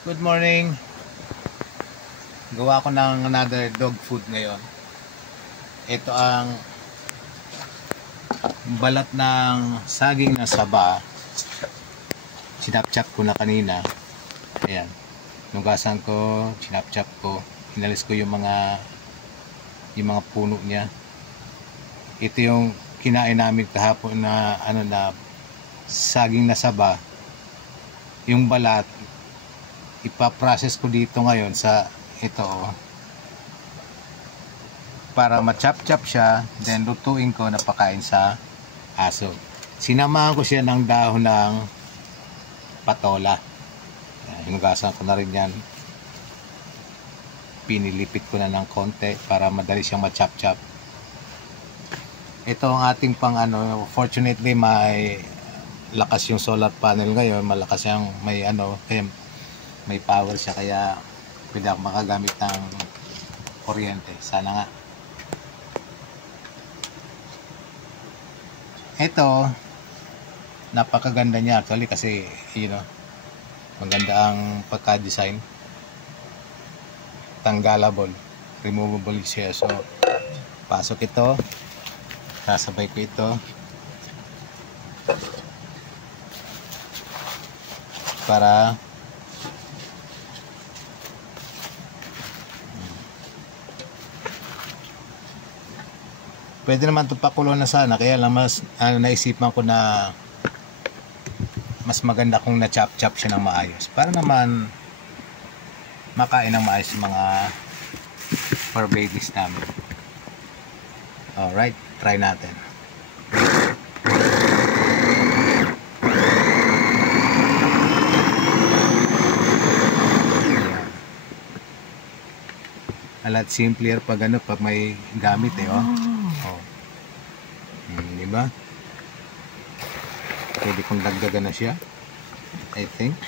Good morning. Gawa ko ng another dog food ngayon. Ito ang balat ng saging na saba. Sinapchap ko na kanina. Ayan. Nugasan ko, sinapchap ko. Inalis ko yung mga puno niya. Ito yung kinain namin kahapon na saging na saba. Yung balat ipaprocess ko dito ngayon sa ito para ma-chop-chop siya, then lutuin ko na pakain sa aso. Sinamahan ko siya ng dahon ng patola. Hinugasan ko na rin yan. Pinilipit ko na ng konti para madali siyang ma-chop-chop. Ito ang ating pang fortunately may lakas yung solar panel ngayon, malakas yung kaya may power siya, kaya pwede ako makagamit ng kuryente. Sana nga. Ito, napakaganda niya actually kasi maganda ang pagka-design. Tanggalable, removable siya. So, pasok ito. Sasabay ko ito. Para pwede naman ito pakulo na sana, kaya lang mas naisipan ko na mas maganda kung na-chop-chop siya ng maayos para naman makain ng maayos yung mga fur babies namin. Alright, try natin. A lot simpler pag may gamit diba? Pwede kong dagdagan na siya, I think.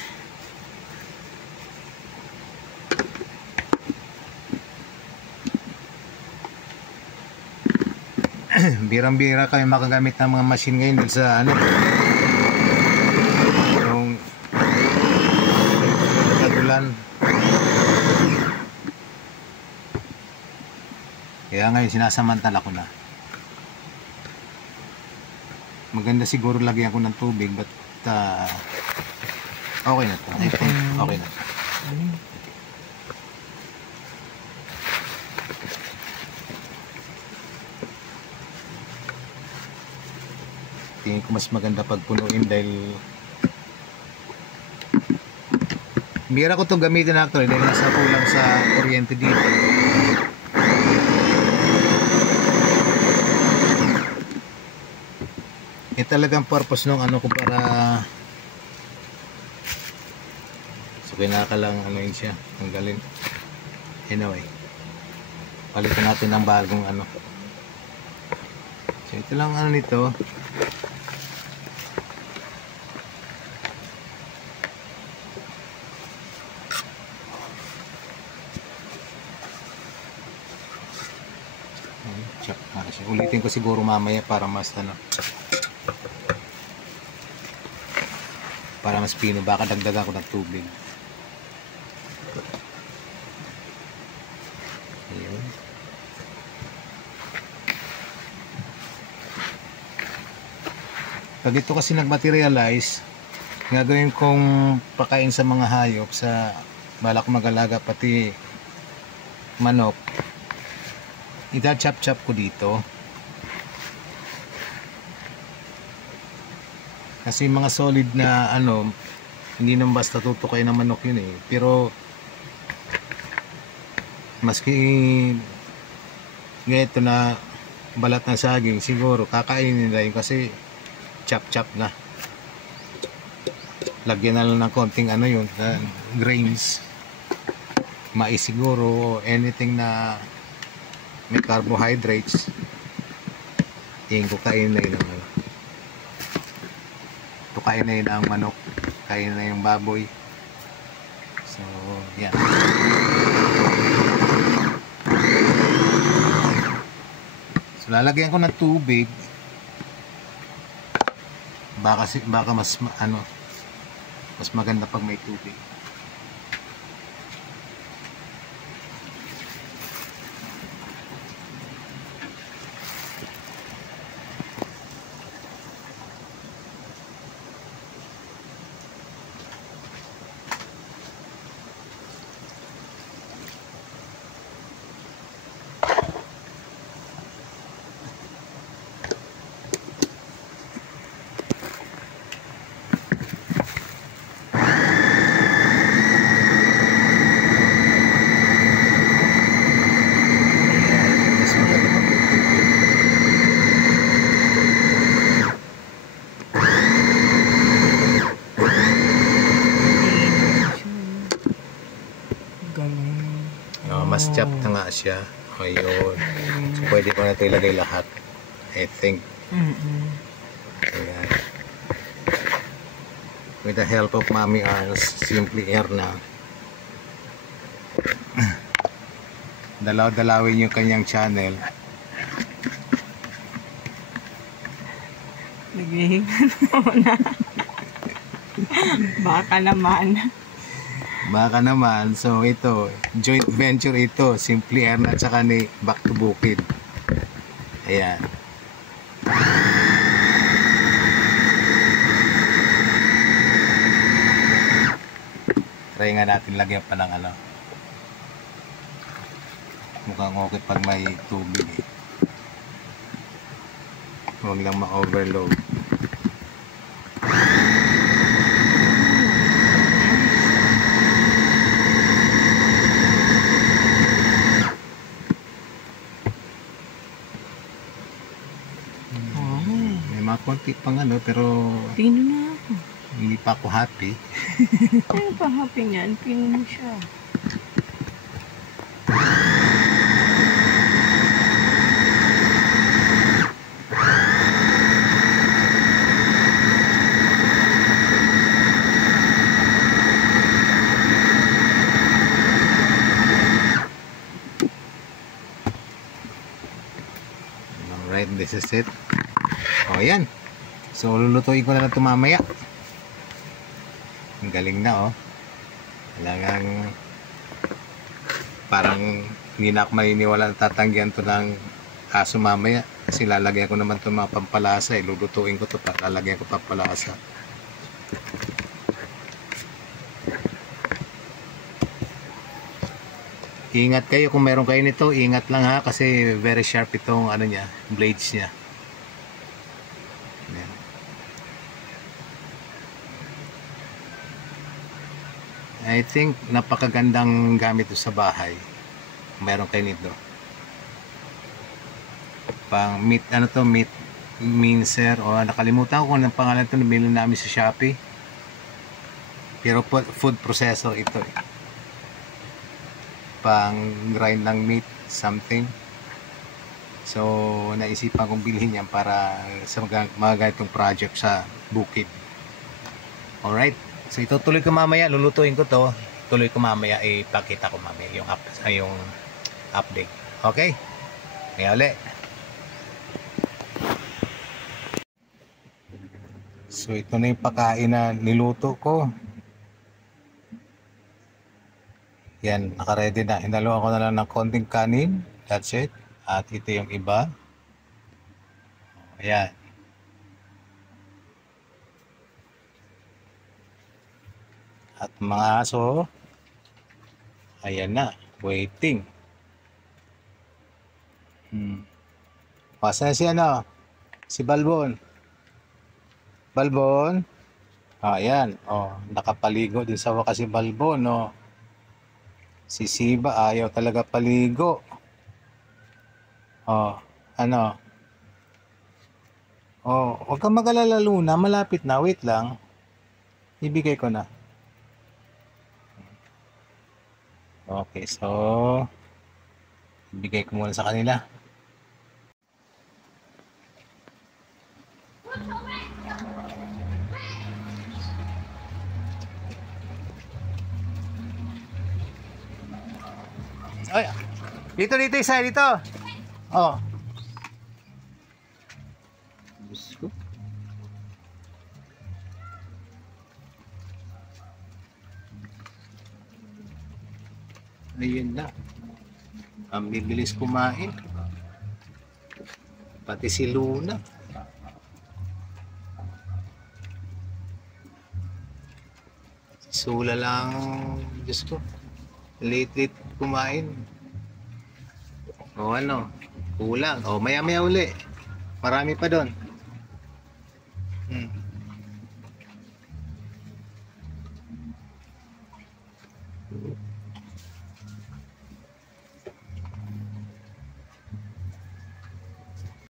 Birang-bira kami makagamit ng mga machine ngayon dun sa yung kagulan. Kaya ngayon sinasamantala ko na. Maganda siguro lagyan ko ng tubig, but okay na to. I think okay na to. Tingin ko mas maganda pag punuin dahil bira ko to gamitin actually dahil nasa kulang sa kuryente dito. Talagang purpose nung ko para so kinakalang yun siya, tanggalin. Anyway, palitan natin ng bagong so ito lang nito. Chop na siya. Ulitin ko siguro mamaya para mas para mas pino, baka dagdagan ko ng tubig. Ayun. Pag ito kasi nagmaterialize, gagawin kong pakain sa mga hayop, sa balak mag-alaga pati manok, ita-chop-chop ko dito. Kasi mga solid na hindi naman basta tutukoy ng manok yun pero maski ganito na balat ng saging, siguro kakainin nila yun kasi chop-chop na. Lagyan na lang ng konting grains, mais siguro, anything na may carbohydrates, yung kain na yun kain na yun ang manok, kain na yung baboy. So yan. So lalagyan ko ng tubig, baka mas maganda pag may tubig. mas chop na nga siya. Ayun. So, pwede ko na ito ilagay lahat. I think. Ayan. With the help of Mami Arns, Simply Air na. Dalaw-dalawin yung kanyang channel. Naghihingan muna. Baka naman. Baka naman. So ito, joint venture ito. Simply Air na tsaka ni Back to Bukid. Ayan. Try nga natin lagyan pa ng ano. Mukhang okay pag may tubig eh. Huwag lang ma-overload. May mga konti pang ano pero Pino na ako. hindi pa ako happy. Ano pa happy niyan? Pino mo siya. Alright, this is it. O yan. So lulutuin ko na lang ito mamaya. Ang galing na oh. Talagang parang hindi na ako maniniwala na tatanggihan to ng aso mamaya. Kasi lalagyan ko naman itong mga pampalasa eh. Lulutuin ko ito pa. Lalagyan ko pampalasa. Ingat kayo kung meron kayo nito. Ingat lang ha. Kasi very sharp itong ano niya, blades niya. Ayan. I think napakagandang gamit ito sa bahay. Meron kayo nito. Pang meat, ano to, meat mincer o nakalimutan ko kung anong pangalan ito, nabili namin sa Shopee. Pero food processor ito eh. Pang grind ng meat, something. So naisipan kong bilhin yan para sa mga ganitong project sa bukid. Alright. So itutuloy ko mamaya, lulutuin ko to. Tuloy ko mamaya, ipakita ko mamaya yung update. Okay? Kaya ulit. So ito na yung pagkain na niluto ko. Yan, naka-ready na. Hinaluan ko na lang ng konting kanin. That's it. At ito yung iba. Ayan. At mga aso, ayan na, waiting. Pasa na si ano? Si Balbon. Balbon. Ayan, nakapaligo din sa wakas si Balbon, no. Si Siba ayaw talaga paligo. Ano? Huwag kang mag-alala, Luna, malapit na, wait lang. Ibigay ko na. Okay, so ibigay ko muna sa kanila. Ay, dito isa dito. Diyos ko. Ayun na. Ang bibilis kumain. Pati si Luna. Sula lang, Diyos ko. Late kumain. Ano? Kulang. Maya-maya uli. Marami pa doon.